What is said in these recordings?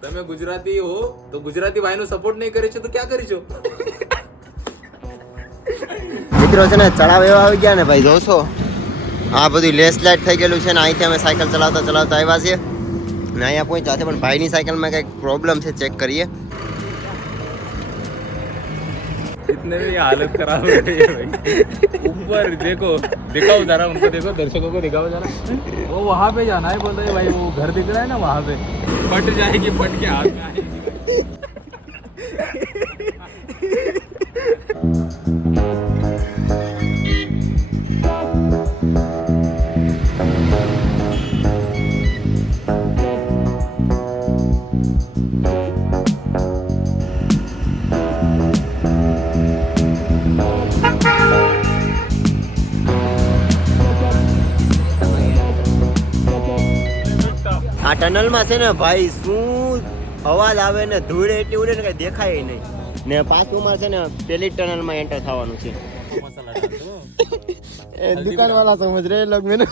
તમે ગુજરાતી હો, તો ગુજરાતી ભાઈનો સપોર્ટ નહીં કરી છે તો ક્યાં કરી છો? મિત્રો છે ને, ચડાવ એવા આવી ગયા ને ભાઈ, જોશો? આ બધું લેસ લાઇટ થઈ ગયેલું છે ને, અહીંથી અમે સાયકલ ચલાવતા ચલાવતા આવ્યા છીએ. ને અહીંયા પહોંચ્યા છે, પણ ભાઈની સાયકલમાં કંઈક પ્રોબ્લેમ છે ચેક કરીએ. इतने में हालत खराब हो गई है भाई। ऊपर देखो, दिखाओ जरा उनको, देखो दर्शकों को दिखाओ जरा। वो वहाँ पे जाना है, बोल रहे, भाई, वो घर दिख रहा है ना वहाँ पे। फट जाएगी, फट के हाथ में आएगी। ટનલમાં છે ને ભાઈ શું અવાજ આવે ને ધૂળ એટલી ઉડે ને કઈ દેખાય નહીં ને પાછુંમાં છે ને પેલી ટનલમાં એન્ટર થવાનું છે दुकान वाला समझ रहे लोग मैंने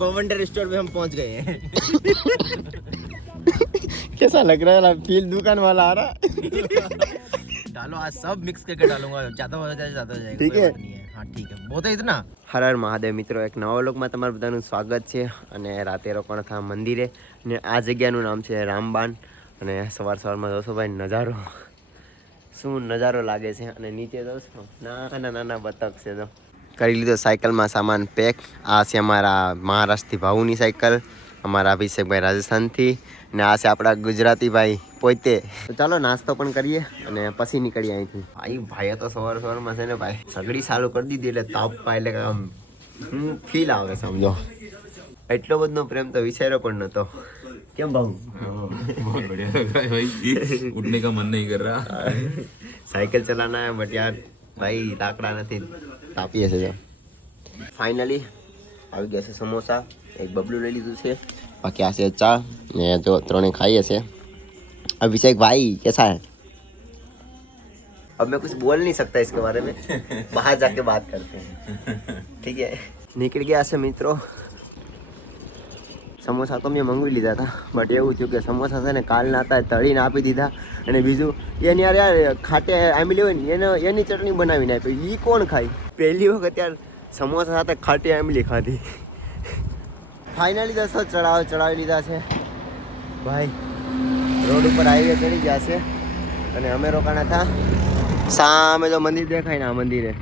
बवंडर स्टोर पे हम पहुंच गए हैं कैसा लग रहा है फील दुकान वाला आ रहा डालो आज सब मिक्स करके डालूंगा ज्यादा हो जाए ज्यादा हो जाएगा ठीक कोई है। बात नहीं है हाँ ठीक है बहुत है इतना હર હર મહાદેવ. મિત્રો, એક નવા લોકમાં તમારું બધાનું સ્વાગત છે અને રાતે રોકણથા મંદિરે. ને આ જગ્યાનું નામ છે રામબાન અને સવાર સવારમાં જોશો ભાઈ, નજારો. શું નજારો લાગે છે? અને નીચે જોશો, નાના નાના બતક છે તો કરી લીધો સાયકલમાં સામાન પેક. આ છે અમારા મહારાષ્ટ્રથી ભાવુની સાયકલ, અમારા અભિષેકભાઈ રાજસ્થાનથી. ને આ છે આપણા ગુજરાતી ભાઈ પોતે. ચાલો નાસ્તો પણ કરીએ અને પછી નીકળીએ અહીંથી. ભાઈ ભાઈ તો સવાર સવારમાં છે ને ભાઈ સગડી ચાલુ કરી દીધી એટલે તાપ પાય એટલે આમ ફીલ આવે સમજો. એટલો બધો પ્રેમ તો વિચાર્યો પણ નતો. કેમ ભાવ बहुत बढ़िया लग रहा है भाई સાયકલ ચલાના હે બટ યાર ભાઈ લાકડા નથી. તાપીએ છે ફાઇનલી આવી ગયા છે સમોસા. એક બબલું લઈ લીધું છે. બાકી આ છે ચા. ને જો ત્રણે ખાઈએ છે. अभिषेक भाई कैसा है अब मैं कुछ बोल नहीं सकता इसके बारे में बाहर जाके बात करते हैं ठीक है નીકળી ગયા છે મિત્રો સમોસા તો મેં મંગાવી લીધા હતા બટ એવું થયું કે સમોસા છે ને કાલના હતા એ તળીને આપી દીધા અને બીજું એની યાર યાર ખાટે આંબલી હોય ને એને એની ચટણી બનાવીને આપી એ કોણ ખાય પહેલી વખત યાર સમોસા સાથે ખાટી આંબલી ખાધી ફાઇનલી દસો ચડાવ ચડાવી લીધા છે ભાઈ રોડ ઉપર હાઈવે ચડી ગયા છે અને અમે રોકાણા હતા. સામે તો મંદિર દેખાય ને આ મંદિરે.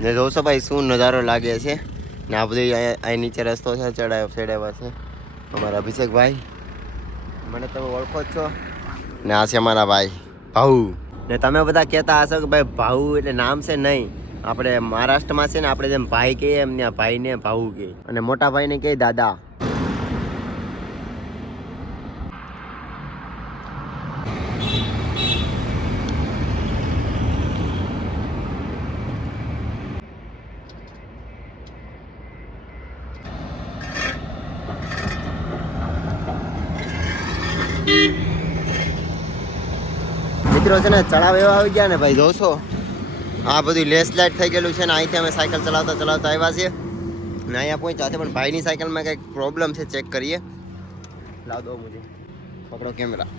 ને જોશો ભાઈ શું નજારો લાગે છે. ને આ બધું અહીં નીચે રસ્તો છે, ચડાયો, ચડાવ્યા છે. અમારા અભિષેકભાઈ. મને તમે ઓળખો જ છો. ને આ છે અમારા ભાઈ, ભાઉ. ને તમે બધા કહેતા હશો કે ભાઈ ભાઉ એટલે નામ છે નહીં. આપણે મહારાષ્ટ્રમાં છે ને આપણે જેમ ભાઈ કહીએ એમ ત્યાં ભાઈને ભાઉ કહે અને મોટા ભાઈને કહે દાદા. મિત્રો છે ને ચડાવ એવા આવી ગયા ને ભાઈ જોશો આ બધું લેસ લાઇટ થઈ ગયેલું છે ને અહીંથી અમે સાયકલ ચલાવતા ચલાવતા આવ્યા છીએ ને અહીંયા પહોંચ્યા છે પણ ભાઈની સાયકલમાં કંઈક પ્રોબ્લેમ છે ચેક કરીએ લાવ દો મુજે પકડો કેમેરા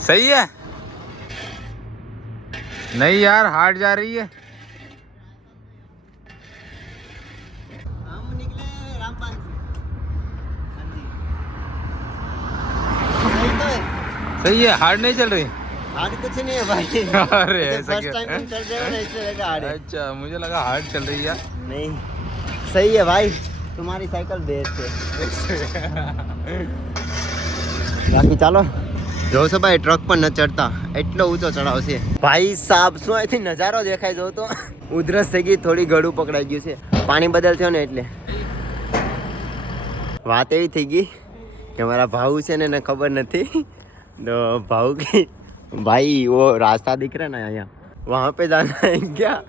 सही है नहीं यार हार्ड जा रही है। हम निकले रामपाल हाँ सही है हार्ड नहीं चल रही। हार्ड कुछ नहीं है भाई। अरे ऐसा क्या? टाइम चल रहे हो इसलिए लगा हार्ड अच्छा मुझे लगा हार्ड चल रही है नहीं। सही है भाई तुम्हारी साइकिल बेस्ट है बाकी चलो। જોશો ભાઈ ટ્રક પણ ન ચડતા. એટલો ઊંચો ચડાવ છે. ભાઈ સાબ, શું અહીંથી નજારો દેખાય જવું તો? ઉધરસ થઈ ગઈ, થોડી ગળું પકડાઈ ગયું છે. પાણી બદલ થયો ને એટલે. વાત એવી થઈ ગઈ કે મારા ભાવ છે ને એને ખબર નથી. તો ભાવ કે, ભાઈ, ઓ રાસ્તા દીકરા ને અહીંયા. વહાં પે જાના ગયા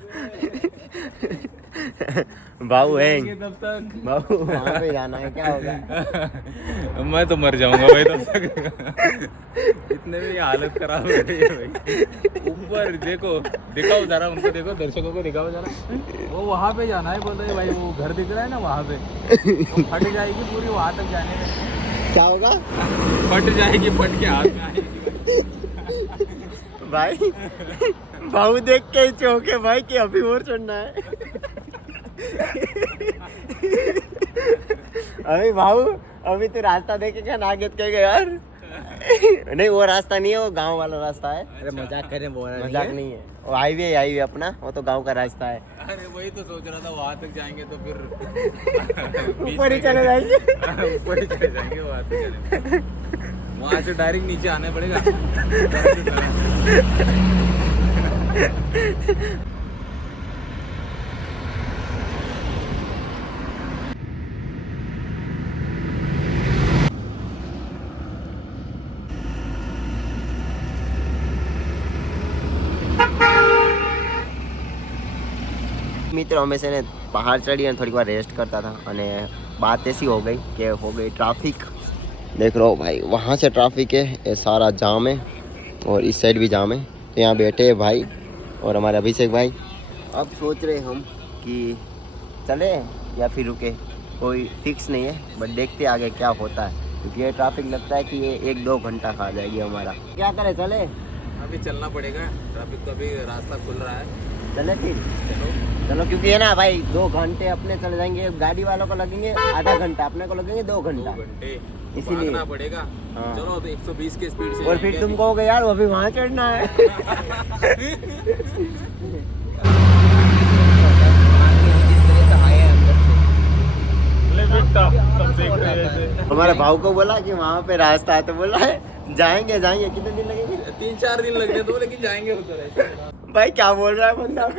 भाऊ है तब तक भाऊ वहाँ पे जाना है क्या होगा मैं तो मर जाऊँगा भाई तब तक इतने में हालत खराब हो रही है भाई ऊपर देखो दिखाओ जरा उनको देखो दर्शकों को दिखाओ जरा वो वहाँ पे जाना है बोल रहे भाई वो घर दिख रहा है ना वहाँ पे वो फट जाएगी पूरी वहाँ तक जाने में क्या होगा फट जाएगी फट के हाथ में आएगी भाई भाऊ देख के ही चौके भाई कि अभी और चढ़ना है अभी भाऊ अभी तो रास्ता देखेगा ना आगे तो कहेगा यार। नहीं वो रास्ता नहीं है वो गाँव वाला रास्ता है। अरे मज़ाक कर हैं रहे मज़ाक नहीं है। वो हाईवे है हाईवे अपना वो तो गाँव का रास्ता है। अरे वही तो सोच रहा था वहाँ तक जाएँगे तो फिर ऊपर ही चले जाएँगे। ऊपर ही चले जाएँगे वहाँ से चले वहाँ से डायरेक्ट नीचे आना पड़ेगा। मित्र हमेशा છે ને પહાડ ચડી અને થોડીક વાર રેસ્ટ बात ऐसी हो गई कि हो गई ट्राफिक देख लो भाई वहाँ से ट्राफिक है ये सारा जाम है और इस साइड भी जाम है। तो यहाँ बैठे हैं भाई और हमारे अभिषेक भाई। अब सोच रहे हम कि चले या फिर रुके। कोई फिक्स नहीं है बट देखते आगे क्या होता है। क्योंकि ये ट्रैफ़िक लगता है कि ये एक दो घंटा खा जाएगी हमारा। क्या करें चले? अभी चलना पड़ेगा। ट्रैफ़िक तो अभी रास्ता खुल रहा है। चले फिर। चलो क्योंकि है ना भाई दो घंटे अपने चले जाएँगे गाड़ी वालों को लगेंगे आधा घंटा अपने को लगेंगे दो घंटा। इसीलिए। पड़ेगा। हाँ। चलो तो 120 के स्पीड से और फिर तुम अभी। कहोगे यार वो भी वहाँ चढ़ना है। हमारे भाव को बोला कि वहाँ पे रास्ता है तो बोला है जाएँगे जाएँगे। कितने दिन लगेंगे? तीन चार दिन लगने दो लेकिन जाएँगे उधर। ભાઈ ક્યાં બોલ રહા હે બંદા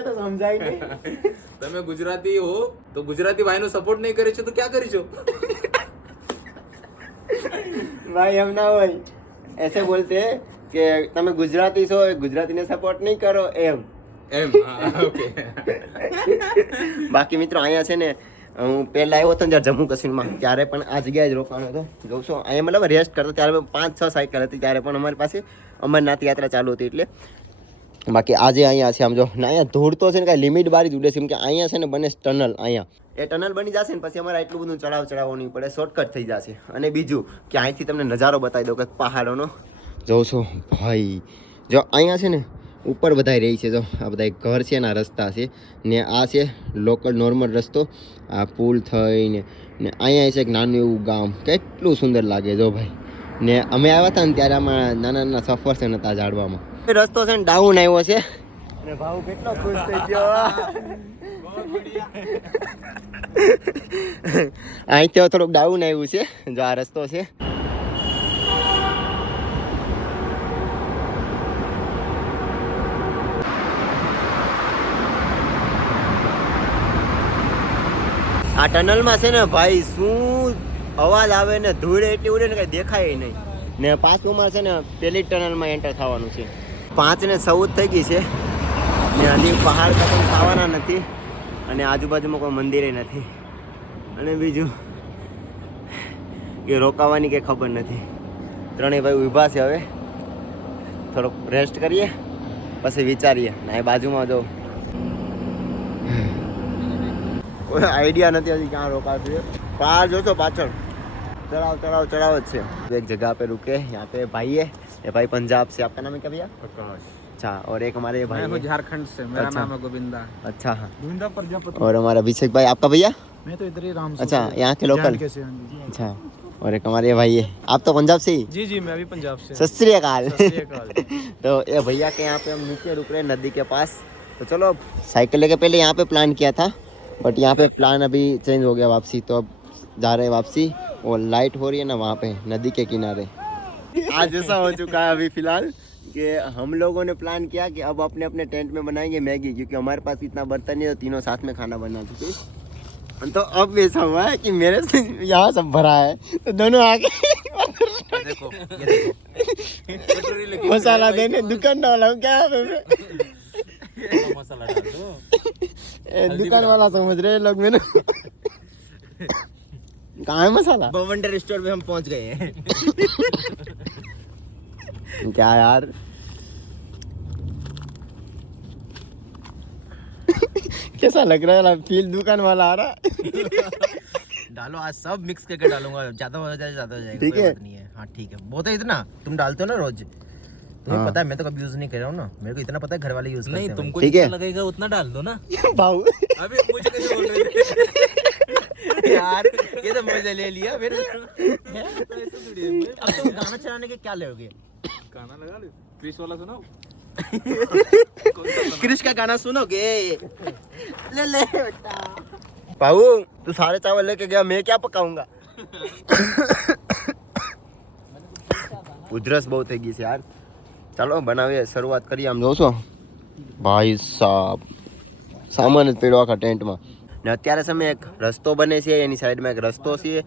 તો સમજાય નહીં. તમે ગુજરાતી હો તો ગુજરાતી ભાઈનો સપોર્ટ નહીં કરે છે તો ક્યાં કરી છો? ભાઈ એમ ના હોય. એસે બોલતે કે તમે ગુજરાતી છો ગુજરાતીને સપોર્ટ નહીં કરો એમ. એમ ઓકે બાકી મિત્રો અહીંયા છે ને હું પહેલાં આવ્યો હતો ને જ્યારે જમ્મુ કાશ્મીરમાં. ત્યારે પણ આ જગ્યાએ જ રોકાણો હતો. જોશો, અહીંયા મતલબ રેસ્ટ કરતો, ત્યારે પાંચ, છ સાયકલ હતી. ત્યારે પણ અમારી પાસે અમરનાથ યાત્રા ચાલુ હતી એટલે. બાકી આજે અહીંયા છે, આમ જો, ને અહીંયા ધૂળ તો છે ને કાંઈ લિમિટ બારી જ ઉડે છે. કેમ કે અહીંયા છે ને બને ટનલ અહીંયા. એ ટનલ બની જશે ને પછી અમારે એટલું બધું ચડાવ ચડાવવું નહીં પડે. શોર્ટકટ થઈ જશે. અને બીજું કે અહીંથી તમને નજારો બતાવી દઉં કે પહાડોનો. જોશો, ભાઈ. જો, અહીંયા છે ને ઉપર બધાય રહી છે જો આ બધા ઘર છે ને આ રસ્તા છે ને આ છે લોકલ નોર્મલ રસ્તો. આ પુલ થઈને ને અહીંયા છે એક નાનું એવું ગામ. કેટલું સુંદર લાગે જો ભાઈ. ને અમે આવ્યા હતા ને ત્યારે આમાં નાના નાના સફર છે ને ત્યાં ઝાડવામાં. રસ્તો છે ને ડાઉન આવ્યો છે. ને ભાવ કેટલો ખુશ થઈ ગયો. અહીંથી હવે થોડુંક ડાઉન આવ્યું છે જો આ રસ્તો છે. ટનલમાં છે ને ભાઈ, શું અવાજ આવે ને ધૂળ એટલી ઉડે ને કઈ દેખાય નહીં. ને પાછું અમારે છે ને, પેલી ટનલમાં એન્ટર થવાનું છે. પાંચ ને ચૌદ થઈ ગઈ છે. ને હજી પહાડ ખતમ થવાના નથી અને આજુબાજુમાં કોઈ મંદિરે નથી. અને બીજું કે રોકાવાની કંઈ ખબર નથી. ત્રણેય ભાઈ ઊભા છે હવે. થોડોક રેસ્ટ કરીએ, પછી વિચારીએ. ને બાજુમાં જો કોઈ આઈડિયા નથી હજી ક્યાં રોકાશે પહાડ જોશો પાછળ चढ़ाव चढ़ाव चढ़ाव अच्छे एक जगह पे रुके यहाँ पे भाई है ये भाई पंजाब से आपका नाम है क्या भैया अच्छा और एक हमारे भाई मैं हूँ है। झारखंड से मेरा अच्छा। नाम है गोविंदा अच्छा हाँ गोविंदा प्रजापति और हमारा अभिषेक भाई आपका भैया मैं तो इधर ही राम अच्छा यहाँ के लोकल कैसे हैं अच्छा और एक हमारे भाई है आप तो पंजाब से ही जी जी मैं भी पंजाब से सत श्री अकाल सत श्री अकाल। तो ये भैया के यहाँ पे हम नीचे रुक रहे हैं नदी के पास तो चलो साइकिल लेके पहले यहाँ पे प्लान किया था बट यहाँ पे प्लान अभी चेंज हो गया वापसी तो अब जा रहे हैं वापसी। और लाइट हो रही है ना वहाँ पे नदी के किनारे। आज ऐसा हो चुका है अभी फ़िलहाल कि हम लोगों ने प्लान किया कि अब अपने अपने टेंट में बनाएँगे मैगी क्योंकि हमारे पास इतना बर्तन नहीं है तो तीनों साथ में खाना बना चुके तो अब ऐसा हुआ है कि मेरे से यहाँ सब भरा है तो दोनों आगे देखो देखो। मसाला देने दुकान वाला क्या मसाला दुकान वाला समझ रहे हैं लोग मैंने कहाँ है मसाला? बवंडर स्टोर पे हम पहुँच गए हैं। क्या यार? कैसा लग रहा है फील दुकान वाला आ रहा डालो आज सब मिक्स करके डालूँगा। ज़्यादा हो जाए ज़्यादा हो जाएगा ठीक है। है। हाँ ठीक है। बहुत है इतना? तुम डालते हो ना रोज? तो तुम्हें हाँ। पता है मैं तो कभी यूज़ नहीं कर रहा हूँ ना। मेरे को इतना पता है घर वाले यूज़ नहीं करते तुमको ठीक है। लगेगा उतना डाल दो ना। भाऊ अबे मुझे कैसे बोल रहे यार ये तो मज़ा ले लिया फिर। अब तुम गाना चलाने के क्या लोगे? गाना लगा लो। क्रिश वाला सुनाओ। क्रिश का गाना सुनोगे? ले ले पाऊ तू सारे चावल लेके गया मैं क्या पकाऊँगा? उधरस बहुत है गीस यार। ચાલો બનાવીએ શરૂઆત કરીએ. આમ જોશો? ભાઈ સાહેબ સામાન જ પીડો આખા ટેન્ટમાં. ને અત્યારે સમય એક રસ્તો બને છે એની સાઈડમાં એક રસ્તો છે.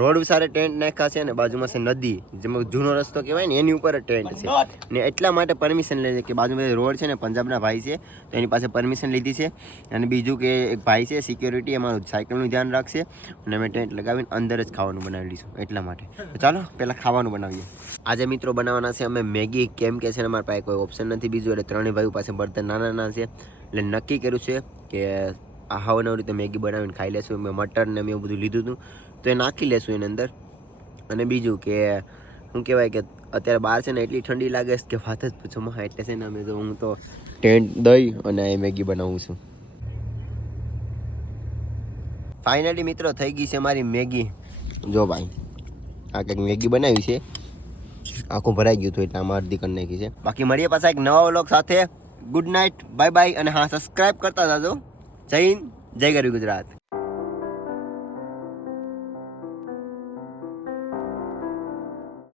રોડ સારે ટેન્ટ નાખ્યા છે ને બાજુમાં છે નદી જેમાં જૂનો રસ્તો કહેવાય ને એની ઉપર જ ટેન્ટ છે. ને એટલા માટે પરમિશન લે છે કે બાજુમાં જે રોડ છે ને પંજાબના ભાઈ છે તો એની પાસે પરમિશન લીધી છે. અને બીજું કે એક ભાઈ છે સિક્યોરિટી અમારું સાયકલનું ધ્યાન રાખશે. અને અમે ટેન્ટ લગાવીને અંદર જ ખાવાનું બનાવી લઈશું એટલા માટે. ચાલો પહેલાં ખાવાનું બનાવીએ. આજે મિત્રો બનાવવાના છે અમે મેગી. કેમ કે છે ને અમારા પાસે કોઈ ઓપ્શન નથી બીજું, એટલે ત્રણેય ભાઈઓ પાસે બર્તન નાના નાના છે. એટલે નક્કી કર્યું છે કે હાવ નવી રીતે મેગી બનાવીને ખાઈ લેશું. મેં મટર ને મેં બધું લીધું હતું. તો એ નાખી લેશું એની અંદર. અને બીજું કે, શું કહેવાય કે અત્યારે બહાર છે ને એટલી ઠંડી લાગે છે કે વાત જ પૂછો માં. એટલે છે ને અમે તો હું તો ટેન્ટ દઈ અને એ મેગી બનાવું છું. ફાઇનલી મિત્રો થઈ ગઈ છે મારી મેગી. જો ભાઈ, આ કંઈક મેગી બનાવી છે. આખું ભરાઈ ગયું હતું એટલે આમાં અડધી કરી નાખી છે. બાકી મળીએ પાછા એક નવા વ્લોગ સાથે. ગુડ નાઇટ બાય બાય અને હા સબસ્ક્રાઇબ કરતા જાજો. જય હિન્દ, જય ગરવી ગુજરાત.